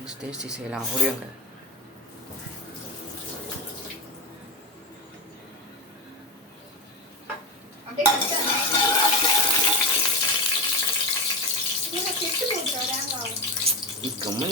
Friends tasty செய்யலாம் ஓடியோங்க. கம்மி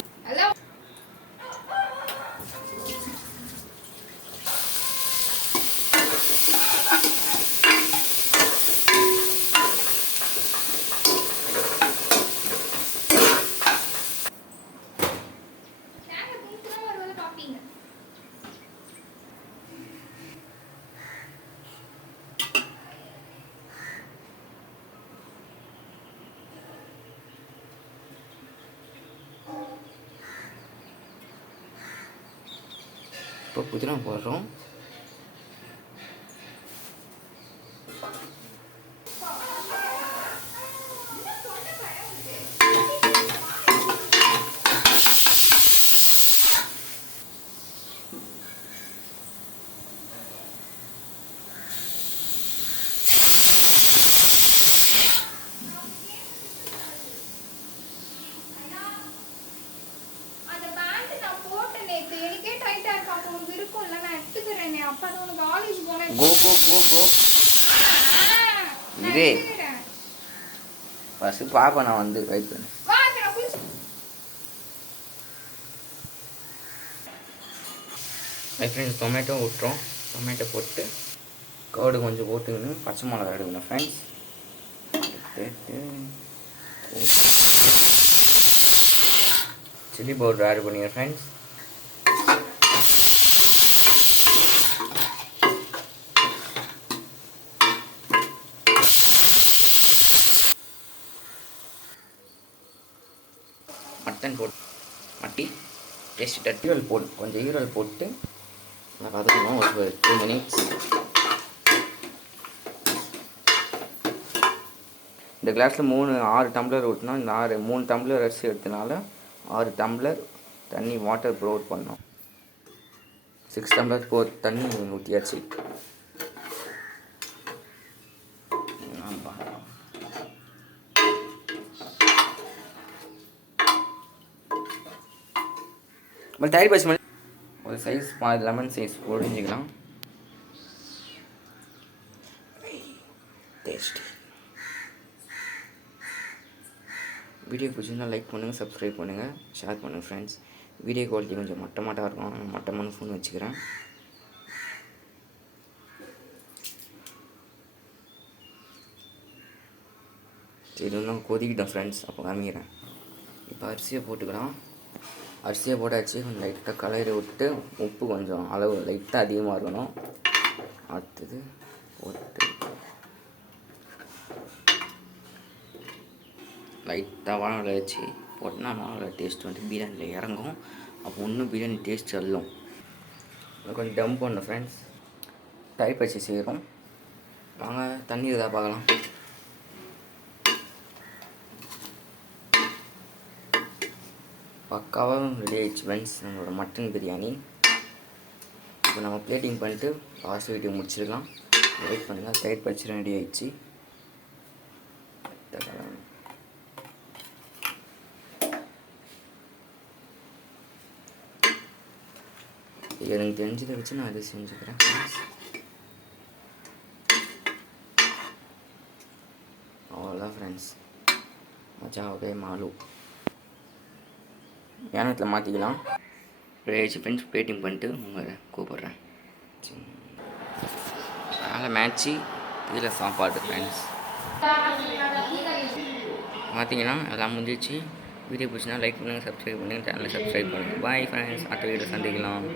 இப்போ புதினா போடுறோம். கோ கோ கோ கோ இதே ஃபஸ்ட்டு பார்ப்பேன். நான் வந்து வெயிட் பண்ணேன். ஃப்ரெண்ட்ஸ் டொமேட்டோ விட்டுறோம். டொமேட்டோ போட்டு கர்டு கொஞ்சம் போட்டுக்கணும். பச்சை மிளகா எடுக்கணும் ஃப்ரெண்ட்ஸ். சில்லி பவுடர் ஆட் பண்ணிங்க ஃப்ரெண்ட்ஸ். மட்டன் போட்டு மட்டி டேஸ்ட் ஈரல் போட்டு கொஞ்சம் ஈரல் போட்டு நல்லா வதக்கணும் ஒரு 2 மினிட்ஸ். இந்த கிளாஸில் 6 டம்ளர் ஊற்றினா இந்த 3 டம்ளர் அரிசி எடுத்தனால 6 டம்ளர் தண்ணி வாட்டர் ப்ரொவைட் பண்ணோம். 6 டம்ளர் தண்ணி ஊற்றியாச்சு. தயிர் பச்சை மிளகாய் ஒரு சைஸ் லெமன் சைஸ் ஒழிஞ்சிக்கலாம். டேஸ்டி. வீடியோ பிடிச்சிருந்தால் லைக் பண்ணுங்கள், சப்ஸ்கிரைப் பண்ணுங்கள், ஷேர் பண்ணுங்கள் ஃப்ரெண்ட்ஸ். வீடியோ குவாலிட்டி கொஞ்சம் மட்டமாக இருக்கும். மட்டமான ஃபோன் வச்சுக்கிறேன். சரி இன்னும் கொதிக்கிட்டோம் ஃப்ரெண்ட்ஸ். அப்போ காமிக்கிறேன். இப்போ அரிசியை போட்டுக்கலாம். அரிசியை போட்டாச்சு. கொஞ்சம் லைட்டாக கலரி விட்டு உப்பு கொஞ்சம் அளவு லைட்டாக அதிகமாக இருக்கணும். அடுத்தது போட்டு லைட்டாக வாழை வச்சு போட்டோன்னா வாழை டேஸ்ட் வந்து பிரியாணியில் இறங்கும். அப்போ இன்னும் பிரியாணி டேஸ்ட் சொல்லும். கொஞ்சம் டம் பண்ணணும் ஃப்ரெண்ட்ஸ். தயிர் பச்சை செய்கிறோம். வாங்க தண்ணி இதாக பார்க்கலாம். பக்காவாக ரெடி ஆகிடுச்சு ஃப்ரெண்ட்ஸ் நம்மளோட மட்டன் பிரியாணி. இப்போ நம்ம பிளேட்டிங் பண்ணிட்டு லாஸ்ட் வீடியோ முடிச்சிடலாம். வெயிட் பண்ணுங்கள். தயிர் பச்சை ரெடி ஆகிடுச்சு. எனக்கு தெரிஞ்சதை வச்சு நான் அதை செஞ்சுக்கிறேன் ஃப்ரெண்ட்ஸ். அவ்வளோதான் ஃப்ரெண்ட்ஸ். மஜாவே மாலு யானத்தில் மாற்றிக்கலாம். Ready friends. பேட்டிங் பண்ணிட்டு உங்களை கூப்பிட்றேன். அதனால் மேட்ச்சு இதில் சாப்பாடு ஃப்ரெண்ட்ஸ். பார்த்தீங்கன்னா எல்லாம் முடிஞ்சிச்சு. வீடியோ பிடிச்சினா லைக் பண்ணுங்கள், சப்ஸ்கிரைப் பண்ணுங்கள், சேனலை சப்ஸ்கிரைப் பண்ணுங்கள். Bye friends. அடுத்த வீடியோ சந்திக்கலாம்.